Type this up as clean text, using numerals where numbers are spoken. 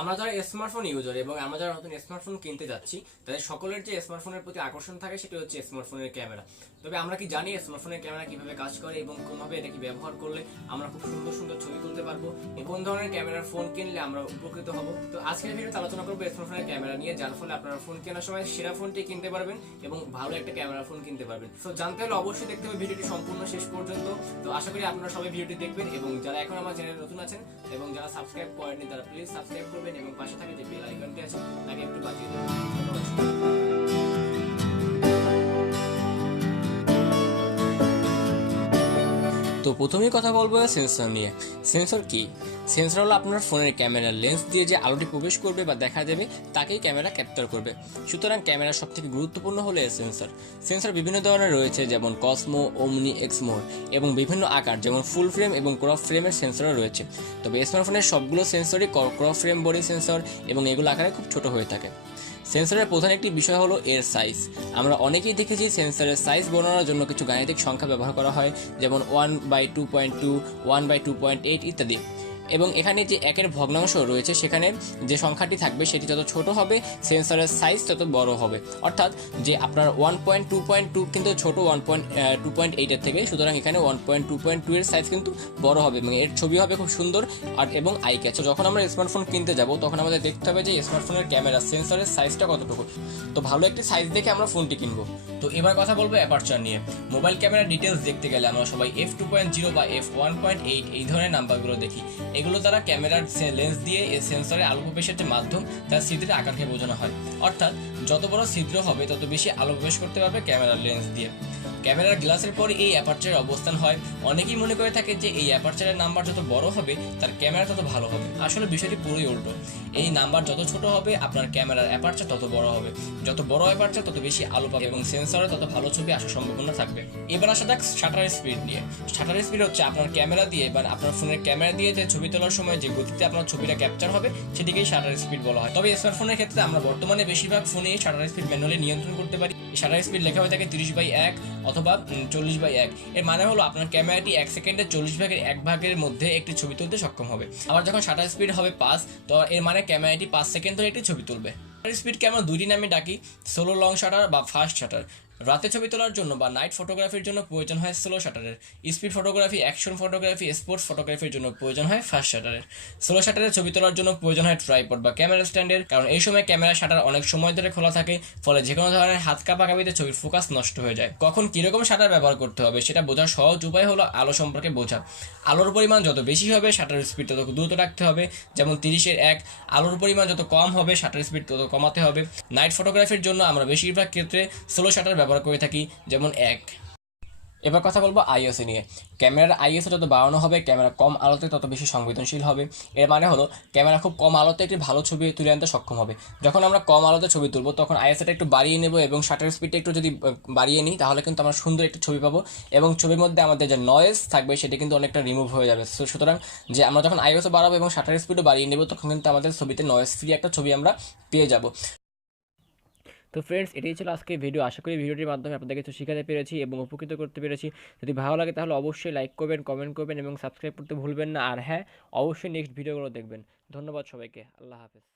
আমরা যারা smartphone user এবং আমরা যারা নতুন স্মার্টফোন কিনতে যাচ্ছি তাদের সকলের যে স্মার্টফোনের প্রতি আকর্ষণ থাকে সেটা হচ্ছে স্মার্টফোনের ক্যামেরা। তবে আমরা কি জানি স্মার্টফোনের ক্যামেরা কিভাবে কাজ করে এবং কোনভাবে এটাকে ব্যবহার করলে আমরা খুব সুন্দর সুন্দর ছবি তুলতে পারবো, কোন ধরনের ক্যামেরার ফোন কিনলে আমরা উপকৃত হব। তো আজকের ভিডিওতে আলোচনা করবো স্মার্টফোনের ক্যামেরা নিয়ে, যার ফলে আপনারা ফোন কেনার সময় সেরা ফোনটি কিনতে পারবেন এবং ভালো একটা ক্যামেরা ফোন কিনতে পারবেন। তো জানতে হলে অবশ্যই দেখতে হবে ভিডিওটি সম্পূর্ণ শেষ পর্যন্ত। তো আশা করি আপনারা সবাই ভিডিওটি দেখবেন এবং যারা এখন আমার চ্যানেলে নতুন আছেন এবং যারা সাবস্ক্রাইব করেননি তারা প্লিজ সাবস্ক্রাইব করবেন এবং পাশে থাকে যে বেল আইকনটি আছে তাকে একটু বাজিয়ে দেবেন। তো প্রথমেই কথা বলবো সেন্সর নিয়ে। সেন্সর কি? সেন্সর হলো আপনার ফোনের ক্যামেরার লেন্স দিয়ে যে আলোটি প্রবেশ করবে বা দেখা দেবে তাকেই ক্যামেরা ক্যাপচার করবে। সুতরাং ক্যামেরার সবথেকে গুরুত্বপূর্ণ হলো সেন্সর। সেন্সর বিভিন্ন ধরনের রয়েছে, যেমন কসমো, ওমনি, এক্সমোর এবং বিভিন্ন আকার, যেমন ফুল ফ্রেম এবং ক্রপ ফ্রেমের সেন্সরও রয়েছে। তবে স্মার্টফোনের সবগুলো সেন্সরই ক্রপ ফ্রেম বডি সেন্সর এবং এগুলো আকারে খুব ছোট হয়ে থাকে। সেন্সরের প্রধান একটি বিষয় হলো এর সাইজ। আমরা অনেকেই দেখেছি সেন্সরের সাইজ বর্ণনার জন্য কিছু গাণিতিক সংখ্যা ব্যবহার করা হয়, যেমন 1/2.2, 1/2.8 ইত্যাদি। এবং এখানে যে একের ভগ্নাংশ রয়েছে সেখানে যে সংখ্যাটি থাকবে সেটি যত ছোট হবে সেন্সরের সাইজ তত বড় হবে। অর্থাৎ যে আপনার 1.2.2 কিন্তু ছোট 1.2.8 এর থেকে, সুতরাং এখানে 1.2.2 এর সাইজ কিন্তু বড় হবে এবং এর ছবি হবে খুব সুন্দর আর এবং আই ক্যাচ। যখন আমরা স্মার্টফোন কিনতে যাব তখন আমাদের দেখতে হবে যে স্মার্টফোনের ক্যামেরা সেন্সরের সাইজটা কতটুকু। তো ভালো একটি সাইজ দেখে আমরা ফোনটি কিনবো। তো এবার কথা বলবো অ্যাপারচার নিয়ে। মোবাইল ক্যামেরার ডিটেলস দেখতে গেলে আমরা সবাই f2.0 বা f1.8 এই ধরনের নাম্বারগুলো দেখি। এগুলো দ্বারা ক্যামেরার লেন্স দিয়ে সেন্সরে আলো প্রবেশের যে মাধ্যম তার ছিদ্রের আকারকে বোঝানো হয়। অর্থাৎ যত বড় ছিদ্র হবে তত বেশি আলো প্রবেশ করতে পারবে ক্যামেরার লেন্স দিয়ে। ক্যামেরার গ্লাসের পরে এই অ্যাপারচারের অবস্থান হয়। অনেকেই মনে করে থাকে যে এই অ্যাপারচারের নাম্বার যত বড় হবে তার ক্যামেরা তত ভালো হবে। আসলে বিষয়টি পুরোই উল্টো। এই নাম্বার যত ছোট হবে আপনার ক্যামেরার অ্যাপারচার তত বড় হবে। যত বড় অ্যাপারচার তত বেশি আলো পাবে এবং সেন্সরে তত ভালো ছবি আসার সম্ভাবনা থাকবে। এবার আসা যাক শাটার স্পিড নিয়ে। শাটার স্পিড হচ্ছে আপনার ক্যামেরা দিয়ে বা আপনার ফোনের ক্যামেরা দিয়ে যে ছবি তোলার সময় যে গতিতে আপনার ছবিটা ক্যাপচার হবে সেটিকেই শাটার স্পিড বলা হয়। তবে স্মার্টফোনের ক্ষেত্রে আমরা বর্তমানে বেশিরভাগ ফোনে শাটার স্পিড ম্যানুয়ালি নিয়ন্ত্রণ করতে পারি। শাটার স্পিড লেখা হয়ে থাকে 30/1 অথবা 40/1। এর মানে হলো আপনার ক্যামেরাটি 1 সেকেন্ডে 40/1 মধ্যে একটি ছবি তুলতে সক্ষম হবে। আবার যখন শাটার স্পিড হবে 5, তো এর মানে ক্যামেরাটি 5 সেকেন্ড ধরে একটি ছবি তুলবে। শাটার স্পিডকে আমরা দুইটি নামে ডাকি, স্লো লং শাটার বা ফাস্ট শাটার। রাতে ছবি তোলার জন্য বা নাইট ফটোগ্রাফির জন্য প্রয়োজন হয় স্লো শাটারের। Speed photography, action photography, sports ফটোগ্রাফির জন্য প্রয়োজন হয় ফাস্ট শাটারের। স্লো শাটারের ছবি তোলার জন্য প্রয়োজন হয় ট্রাইপড বা ক্যামেরা স্ট্যান্ডের, কারণ এই সময় ক্যামেরা শাটার অনেক সময় ধরে খোলা থাকে, ফলে যে কোনো ধরনের হাত কাঁপাকাঁপিতে ছবির ফোকাস নষ্ট হয়ে যায়। কখন কিরকম শাটার ব্যবহার করতে হবে সেটা বোঝার সহজ উপায় হলো আলো সম্পর্কে বোঝা। আলোর পরিমাণ যত বেশি হবে শাটার স্পিড তত দ্রুত রাখতে হবে, যেমন 30/1। আলোর পরিমাণ যত কম হবে শাটার স্পিড তত কমাতে হবে। নাইট ফটোগ্রাফির জন্য আমরা বেশিরভাগ ক্ষেত্রে স্লো শাটার ব্যবহার করে থাকি, যেমন 1। এবার কথা বলবো আইএসও নিয়ে। ক্যামেরার আইএসও যত বাড়ানো হবে ক্যামেরা কম আলোতে তত বেশি সংবেদনশীল হবে। এর মানে হলো ক্যামেরা খুব কম আলোতে একটি ভালো ছবি তুলে আনতে সক্ষম হবে। যখন আমরা কম আলোতে ছবি তুলবো তখন আইএসওটা একটু বাড়িয়ে নেব এবং শাটার স্পিডটা একটু যদি বাড়িয়ে নিই তাহলে কিন্তু আমরা সুন্দর একটি ছবি পাবো এবং ছবির মধ্যে আমাদের যে নয়েজ থাকবে সেটা কিন্তু অনেকটা রিমুভ হয়ে যাবে। সুতরাং যে আমরা যখন আইএসও বাড়াবো এবং শাটার স্পিডও বাড়িয়ে নেব তখন কিন্তু আমাদের ছবিতে নয়েজ ফ্রি একটা ছবি আমরা পেয়ে যাব। তো ফ্রেন্ডস, এটাই ছিল আজকে ভিডিও। আশা করি ভিডিওটির মাধ্যমে আপনাদের কিছু শেখাতে পেরেছি এবং উপকৃত করতে পেরেছি। যদি ভালো লাগে তাহলে অবশ্যই লাইক করবেন, কমেন্ট করবেন এবং সাবস্ক্রাইব করতে ভুলবেন না। আর হ্যাঁ, অবশ্যই নেক্সট ভিডিওগুলো দেখবেন। ধন্যবাদ সবাইকে। আল্লাহ হাফেজ।